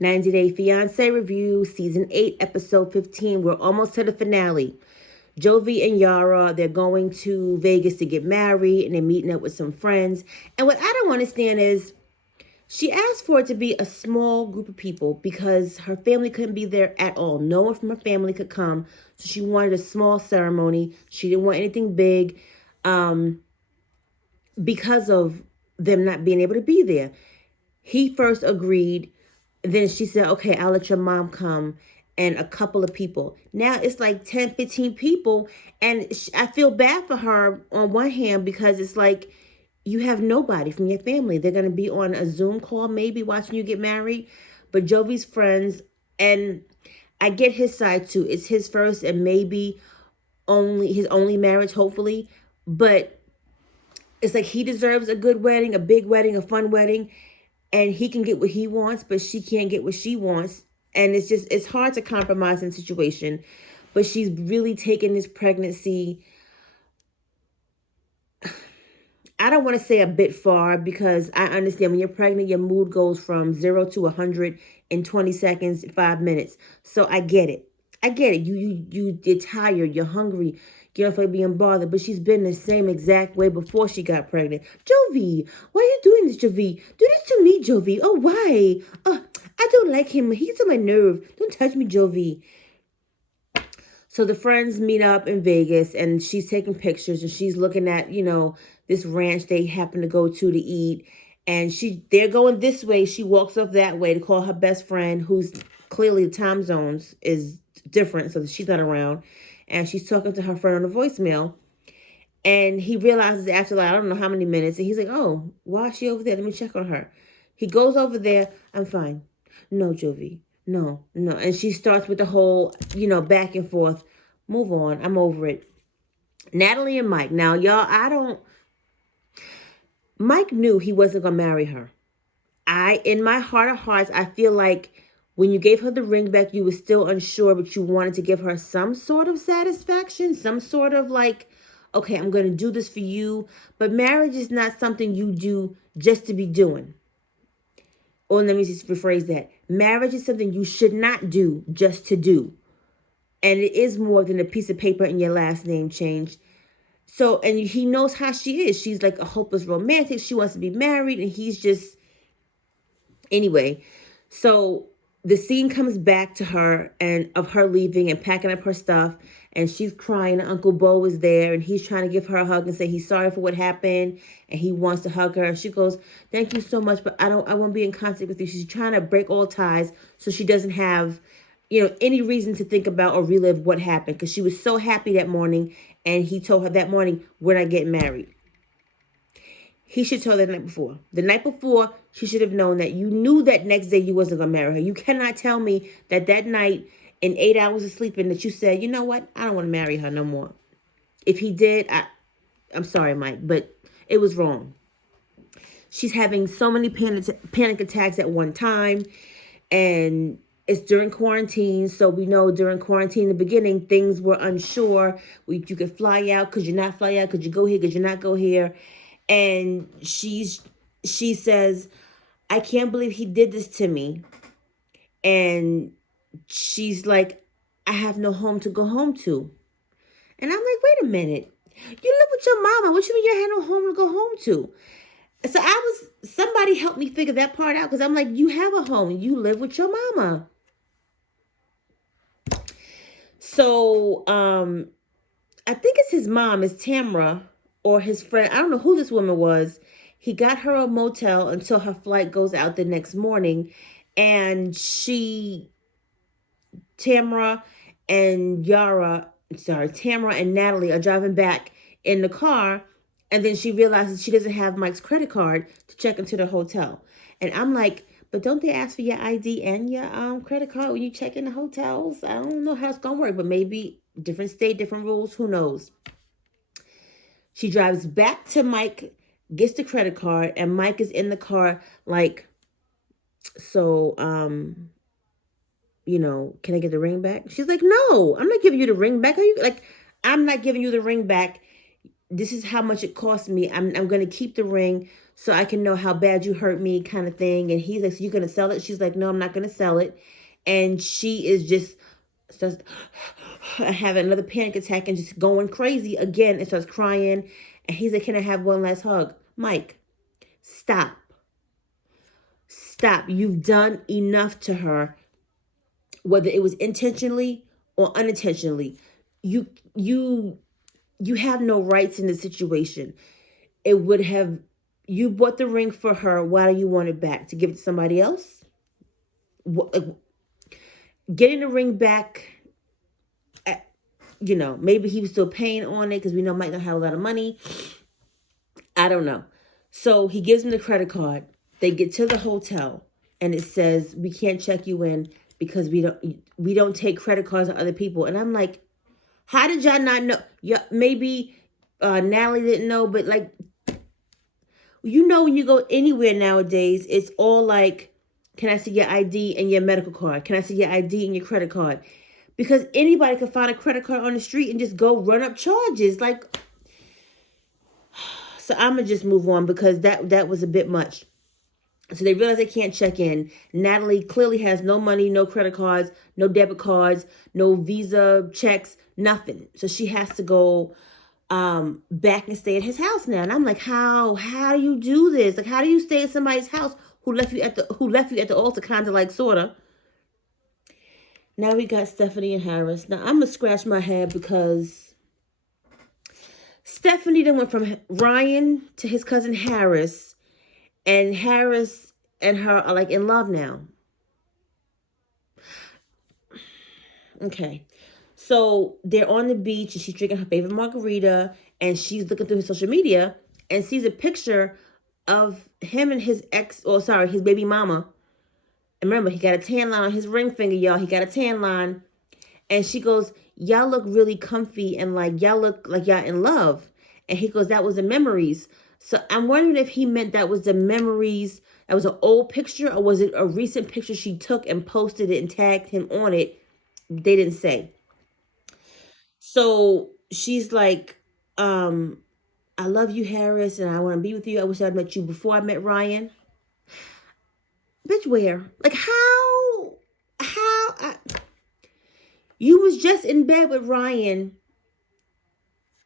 90 Day Fiancé review, season 8, episode 15. We're almost to the finale. Jovi and Yara, they're going to Vegas to get married and they're meeting up with some friends. And what I don't understand is she asked for it to be a small group of people because her family couldn't be there at all. No one from her family could come. So she wanted a small ceremony. She didn't want anything big because of them not being able to be there. He first agreed. Then she said, okay, I'll let your mom come and a couple of people. Now it's like 10, 15 people. And I feel bad for her on one hand because it's like you have nobody from your family. They're going to be on a Zoom call, maybe watching you get married. But Jovi's friends, and I get his side too. It's his first and maybe his only marriage, hopefully. But it's like he deserves a good wedding, a big wedding, a fun wedding. And he can get what he wants, but she can't get what she wants. And it's hard to compromise in a situation. But she's really taken this pregnancy, I don't want to say a bit far, because I understand when you're pregnant, your mood goes from 0 to 100 in 20 seconds, 5 minutes. So I get it. I get it. You're tired. You're hungry. You don't feel like being bothered. But she's been the same exact way before she got pregnant. Jovi, why are you doing this, Jovi? Do this to me, Jovi. Oh, why? Oh, I don't like him. He's on my nerve. Don't touch me, Jovi. So the friends meet up in Vegas and she's taking pictures and she's looking at, this ranch they happen to go to eat. And they're going this way. She walks off that way to call her best friend, who's clearly the time zones is different, so she's not around. And she's talking to her friend on the voicemail. And he realizes after like, I don't know how many minutes, and he's like, oh, why is she over there? Let me check on her. He goes over there. I'm fine. No, Jovi. No. And she starts with the whole, back and forth. Move on. I'm over it. Natalie and Mike. Now, y'all, Mike knew he wasn't going to marry her. In my heart of hearts, I feel like when you gave her the ring back, you were still unsure, but you wanted to give her some sort of satisfaction, some sort of like, okay, I'm going to do this for you. But marriage is not something you do just to be doing. Or let me just rephrase that. Marriage is something you should not do just to do. And it is more than a piece of paper and your last name changed. So, and he knows how she is. She's like a hopeless romantic. She wants to be married. And he's just, anyway. So the scene comes back to her and of her leaving and packing up her stuff. And she's crying. Uncle Bo is there. And he's trying to give her a hug and say he's sorry for what happened. And he wants to hug her. She goes, thank you so much, but I won't be in contact with you. She's trying to break all ties so she doesn't have, any reason to think about or relive what happened. Because she was so happy that morning. And he told her that morning, we're not getting married. He should tell her the night before. The night before, she should have known that you knew that next day you wasn't going to marry her. You cannot tell me that night in 8 hours of sleeping that you said, you know what? I don't want to marry her no more. If he did, I'm sorry, Mike, but it was wrong. She's having so many panic attacks at one time. And it's during quarantine. So we know during quarantine, in the beginning, things were unsure. You could fly out. Could you not fly out? Could you go here? Could you not go here? And she says, I can't believe he did this to me. And she's like, I have no home to go home to. And I'm like, wait a minute. You live with your mama. What you mean you had no home to go home to? So somebody helped me figure that part out. Because I'm like, you have a home. You live with your mama. So, I think it's his mom, it's Tamra, or his friend. I don't know who this woman was. He got her a motel until her flight goes out the next morning. And Tamra and Natalie are driving back in the car. And then she realizes she doesn't have Mike's credit card to check into the hotel. And I'm like, but don't they ask for your ID and your credit card when you check in the hotels? I don't know how it's going to work, but maybe different state, different rules. Who knows? She drives back to Mike, gets the credit card, and Mike is in the car like, so, can I get the ring back? She's like, no, I'm not giving you the ring back. I'm not giving you the ring back. this is how much it cost me. I'm going to keep the ring so I can know how bad you hurt me, kind of thing. And he's like, so you're going to sell it? She's like, no, I'm not going to sell it. And she is just starts having another panic attack and just going crazy again and starts crying. And he's like, can I have one last hug? Mike, stop. Stop. You've done enough to her, whether it was intentionally or unintentionally. You have no rights in the situation. It would have, you bought the ring for her. Why do you want it back? To give it to somebody else? Getting the ring back, maybe he was still paying on it because we know Mike don't have a lot of money. I don't know. So he gives him the credit card. They get to the hotel and it says, we can't check you in because we don't take credit cards on other people. And I'm like, how did y'all not know? Yeah, maybe Natalie didn't know, but like, when you go anywhere nowadays, it's all like, can I see your ID and your medical card? Can I see your ID and your credit card? Because anybody can find a credit card on the street and just go run up charges. Like, so I'm going to just move on because that was a bit much. So they realize they can't check in. Natalie clearly has no money, no credit cards, no debit cards, no Visa checks, nothing. So she has to go back and stay at his house now. And I'm like, how do you do this? Like, how do you stay at somebody's house who left you at the altar, kind of like, sort of? Now we got Stephanie and Harris. Now I'm going to scratch my head because Stephanie then went from Ryan to his cousin Harris, and Harris and her are like in love now. Okay. So they're on the beach and she's drinking her favorite margarita and she's looking through his social media and sees a picture of him and his his baby mama. And remember, he got a tan line on his ring finger, y'all. He got a tan line. And she goes, y'all look really comfy and like y'all look like y'all in love. And he goes, that was the memories. So I'm wondering if he meant that was the memories. That was an old picture, or was it a recent picture she took and posted it and tagged him on it? They didn't say. So she's like, I love you, Harris, and I want to be with you. I wish I'd met you before I met Ryan. Bitch, where? Like, you was just in bed with Ryan,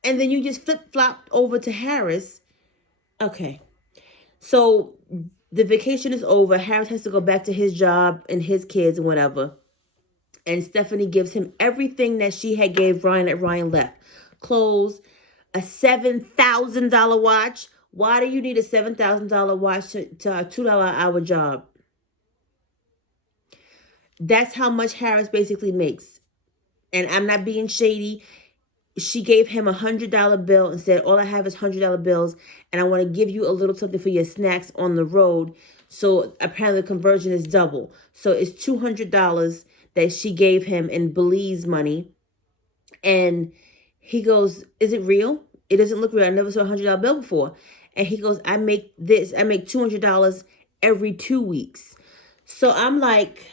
and then you just flip-flopped over to Harris. Okay. So the vacation is over. Harris has to go back to his job and his kids and whatever. And Stephanie gives him everything that she had gave Ryan that Ryan left. Clothes, a $7,000 watch. Why do you need a $7,000 watch to a $2 an hour job? That's how much Harris basically makes. And I'm not being shady. She gave him a $100 bill and said, all I have is $100 bills. And I want to give you a little something for your snacks on the road. So apparently the conversion is double. So it's $200 that she gave him in Belize money. And he goes, is it real? It doesn't look real. I never saw a $100 bill before. And he goes, I make $200 every 2 weeks. So I'm like,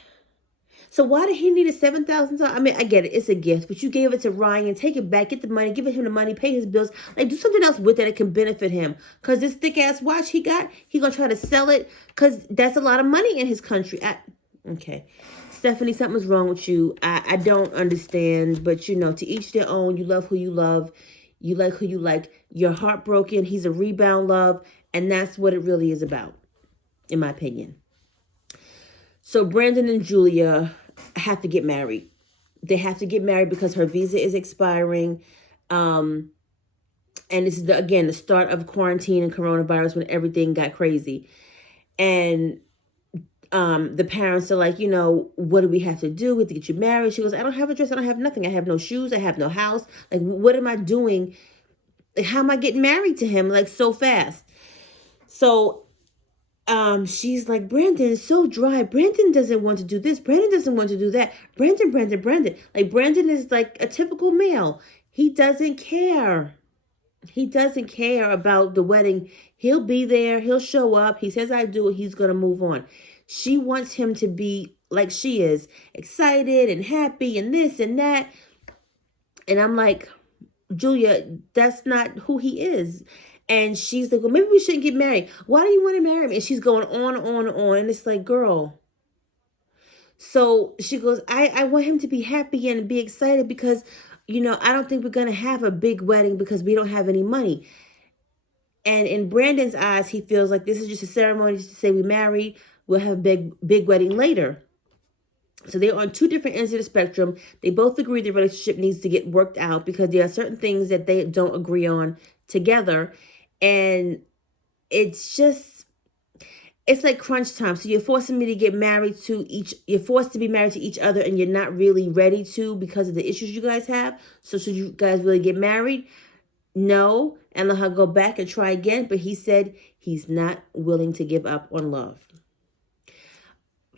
so why did he need a $7,000? I mean, I get it. It's a gift. But you gave it to Ryan. Take it back. Get the money. Give him the money. Pay his bills. Like, do something else with that can benefit him. Because this thick-ass watch he got, he going to try to sell it. Because that's a lot of money in his country. Okay. Stephanie, something's wrong with you. I don't understand. But, to each their own. You love who you love. You like who you like. You're heartbroken. He's a rebound love. And that's what it really is about, in my opinion. So Brandon and Julia have to get married. They have to get married because her visa is expiring. And this is, the start of quarantine and coronavirus when everything got crazy. And the parents are like, what do we have to do? We have to get you married. She goes, I don't have a dress. I don't have nothing. I have no shoes. I have no house. Like, what am I doing? Like, how am I getting married to him? Like, so fast. So she's like, Brandon is so dry. Brandon doesn't want to do this. Brandon doesn't want to do that. Brandon. Like, Brandon is like a typical male. He doesn't care. He doesn't care about the wedding. He'll be there. He'll show up. He says, I do it. He's going to move on. She wants him to be like she is, excited and happy and this and that. And I'm like, Julia, that's not who he is. And she's like, well, maybe we shouldn't get married. Why do you want to marry me? And she's going on and on. And it's like, girl. So she goes, I want him to be happy and be excited because, I don't think we're going to have a big wedding because we don't have any money. And in Brandon's eyes, he feels like this is just a ceremony just to say we married. We'll have a big wedding later. So they're on two different ends of the spectrum. They both agree the relationship needs to get worked out because there are certain things that they don't agree on together. And it's like crunch time. So you're forcing me to get married you're forced to be married to each other and you're not really ready to because of the issues you guys have. So should you guys really get married? No. And let her go back and try again. But he said he's not willing to give up on love.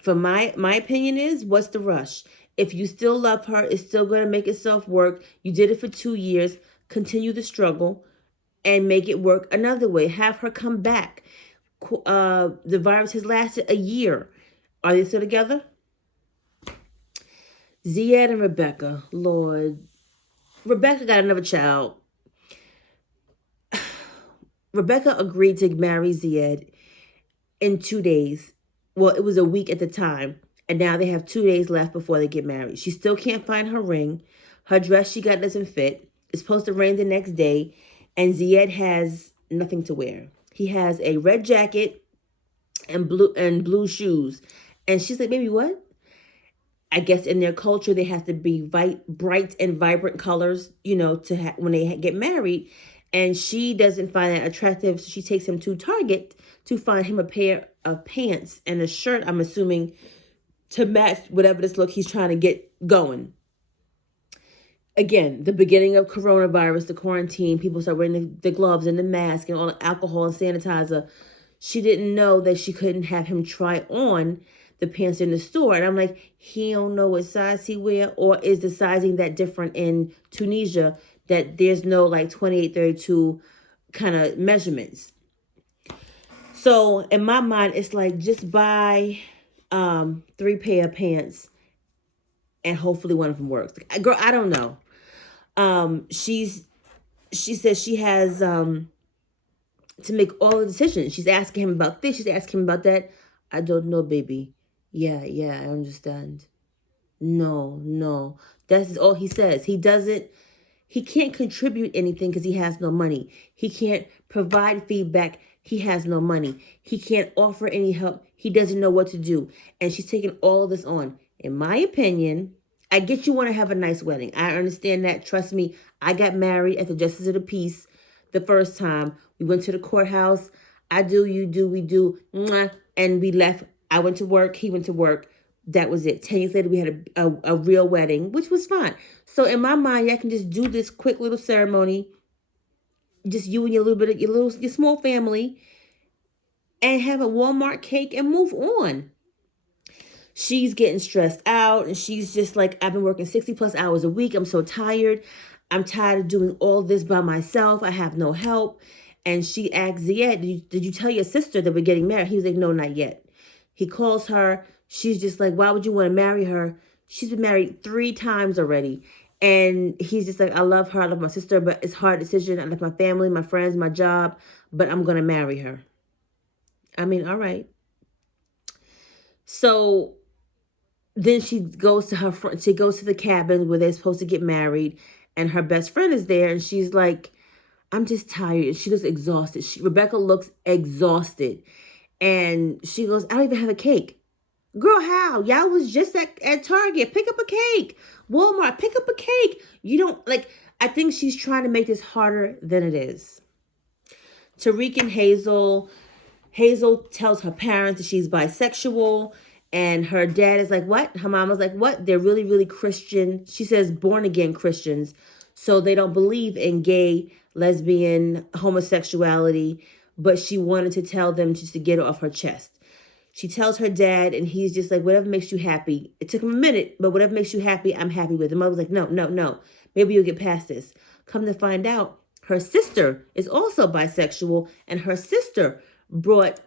For my opinion is, what's the rush? If you still love her, it's still going to make itself work. You did it for 2 years. Continue the struggle and make it work another way. Have her come back. The virus has lasted a year. Are they still together? Ziad and Rebecca. Lord. Rebecca got another child. Rebecca agreed to marry Ziad in 2 days. Well, it was a week at the time. And now they have 2 days left before they get married. She still can't find her ring. Her dress she got doesn't fit. It's supposed to rain the next day. And Ziad has nothing to wear. He has a red jacket and blue shoes. And she's like, baby, what? I guess in their culture, they have to be bright and vibrant colors, when they get married. And she doesn't find that attractive. So she takes him to Target to find him a pair of pants and a shirt, I'm assuming, to match whatever this look he's trying to get going. Again, the beginning of coronavirus, the quarantine, people start wearing the gloves and the mask and all the alcohol and sanitizer. She didn't know that she couldn't have him try on the pants in the store. And I'm like, he don't know what size he wear, or is the sizing that different in Tunisia that there's no like 28, 32 kind of measurements. So in my mind, it's like, just buy 3 pair of pants and hopefully one of them works. Girl, I don't know. She says she has to make all the decisions. She's asking him about this. She's asking him about that. I don't know, baby. Yeah, I understand. No. That's all he says. He can't contribute anything because he has no money. He can't provide feedback. He has no money. He can't offer any help. He doesn't know what to do. And she's taking all of this on. In my opinion, I get you want to have a nice wedding. I understand that. Trust me, I got married at the Justice of the Peace the first time. We went to the courthouse. I do, you do, we do. And we left. I went to work. He went to work. That was it. 10 years later, we had a real wedding, which was fine. So in my mind, I can just do this quick little ceremony. Just you and your small family, and have a Walmart cake and move on. She's getting stressed out, and she's just like, I've been working 60 plus hours a week. I'm so tired. I'm tired of doing all this by myself. I have no help. And she asked Ziad, did you tell your sister that we're getting married? He was like, no, not yet. He calls her. She's just like, why would you want to marry her? She's been married 3 times already. And he's just like, I love her. I love my sister, but it's a hard decision. I love my family, my friends, my job, but I'm going to marry her. I mean, all right. So then she goes to the cabin where they're supposed to get married, and her best friend is there, and she's like, I'm just tired. She looks exhausted. Rebecca looks exhausted. And she goes, I don't even have a cake. Girl, how? Y'all was just at Target. Pick up a cake. Walmart, pick up a cake. You don't, I think she's trying to make this harder than it is. Tariq and Hazel tells her parents that she's bisexual. And her dad is like, what? Her mom was like, what? They're really, really Christian. She says born again Christians. So they don't believe in gay, lesbian, homosexuality. But she wanted to tell them just to get it off her chest. She tells her dad, and he's just like, whatever makes you happy. It took him a minute, but whatever makes you happy, I'm happy with. The mother was like, no. Maybe you'll get past this. Come to find out, her sister is also bisexual, and her sister brought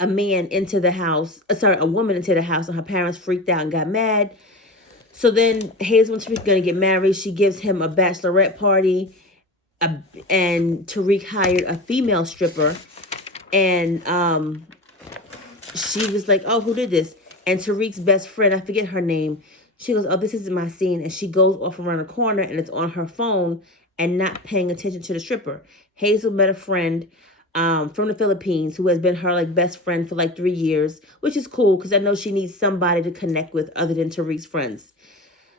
a woman into the house, and her parents freaked out and got mad. So then Hazel and Tariq are going to get married. She gives him a bachelorette party. And Tariq hired a female stripper. And she was like, oh, who did this? And Tariq's best friend, I forget her name, she goes, oh, this isn't my scene. And she goes off around the corner and it's on her phone and not paying attention to the stripper. Hazel met a friend from the Philippines who has been her like best friend for like 3 years, which is cool because I know she needs somebody to connect with other than Tariq's friends.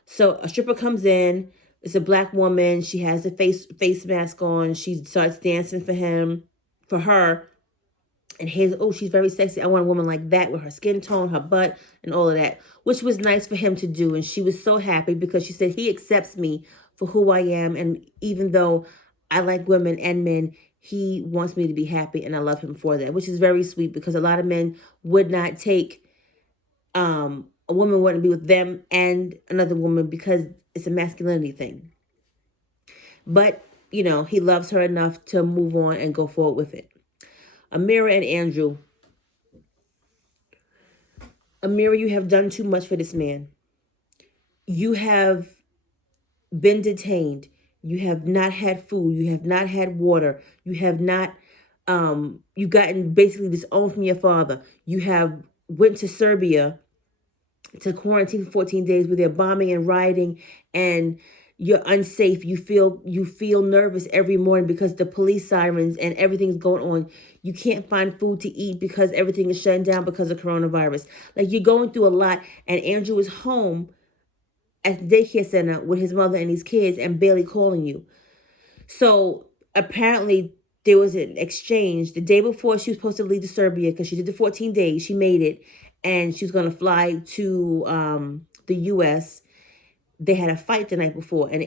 So a stripper comes in. It's a black woman. She has a face mask on. She starts dancing for her. And Hazel, oh, she's very sexy. I want a woman like that with her skin tone, her butt, and all of that, which was nice for him to do. And she was so happy because she said he accepts me for who I am. And even though I like women and men, he wants me to be happy. And I love him for that, which is very sweet because a lot of men would not take a woman wanting to be with them and another woman because it's a masculinity thing. But, you know, he loves her enough to move on and go forward with it. Amira and Andrew. Amira, you have done too much for this man. You have been detained. You have not had food. You have not had water. You have not, you've gotten basically disowned from your father. You have went to Serbia to quarantine for 14 days where they're bombing and rioting and you're unsafe. You feel nervous every morning because the police sirens and everything's going on. You can't find food to eat because everything is shutting down because of coronavirus. Like you're going through a lot. And Andrew is home at the daycare center with his mother and his kids and barely calling you. So apparently there was an exchange the day before she was supposed to leave to Serbia because she did the 14 days. She made it and she was going to fly to the U.S. They had a fight the night before, and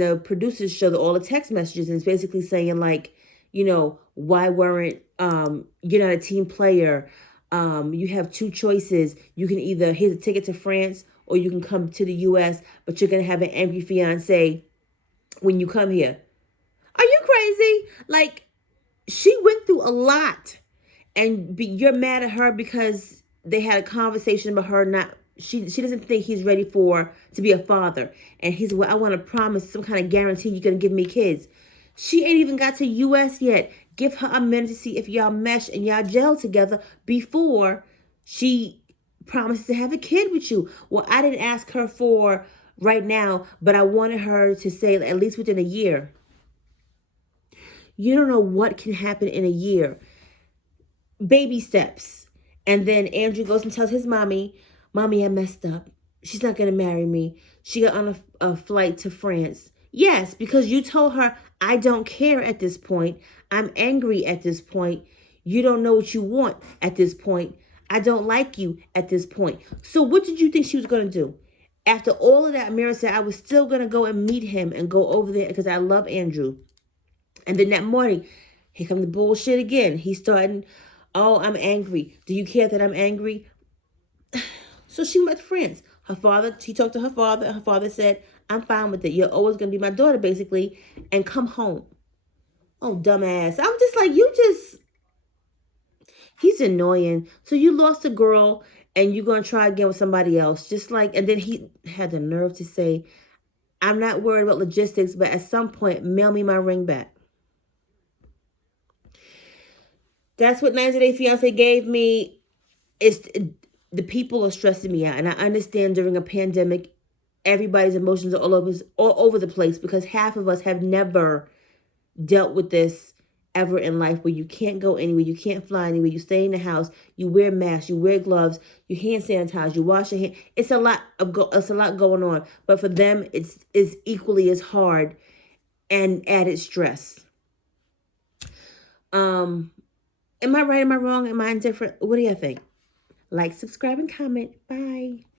the producers showed all the text messages, and it's basically saying like, you know, why weren't you're not a team player? You have two choices. You can either here's a ticket to France, or you can come to the U.S., but you're gonna have an angry fiance when you come here. Are you crazy? Like, she went through a lot, and you're mad at her because they had a conversation about her not. She doesn't think he's ready to be a father. And he's, well, I want to promise some kind of guarantee you're going to give me kids. She ain't even got to U.S. yet. Give her a minute to see if y'all mesh and y'all gel together before she promises to have a kid with you. Well, I didn't ask her for right now, but I wanted her to say at least within a year. You don't know what can happen in a year. Baby steps. And then Andrew goes and tells his mommy, I messed up. She's not going to marry me. She got on a flight to France. Yes, because you told her, I don't care at this point. I'm angry at this point. You don't know what you want at this point. I don't like you at this point. So what did you think she was going to do? After all of that, Amira said, I was still going to go and meet him and go over there because I love Andrew. And then that morning, here comes the bullshit again. He's starting, oh, I'm angry. Do you care that I'm angry? So she went to France. She talked to her father. Her father said, I'm fine with it. You're always going to be my daughter, basically, and come home. Oh, dumbass. I'm just like, he's annoying. So you lost a girl and you're going to try again with somebody else. Just like, and then he had the nerve to say, I'm not worried about logistics, but at some point, mail me my ring back. That's what 90 Day Fiancé gave me. The people are stressing me out. And I understand during a pandemic, everybody's emotions are all over the place because half of us have never dealt with this ever in life where you can't go anywhere, you can't fly anywhere, you stay in the house, you wear masks, you wear gloves, you hand sanitize, you wash your hands. It's a lot going on. But for them, it's equally as hard and added stress. Am I right? Am I wrong? Am I indifferent? What do you think? Like, subscribe, and comment. Bye.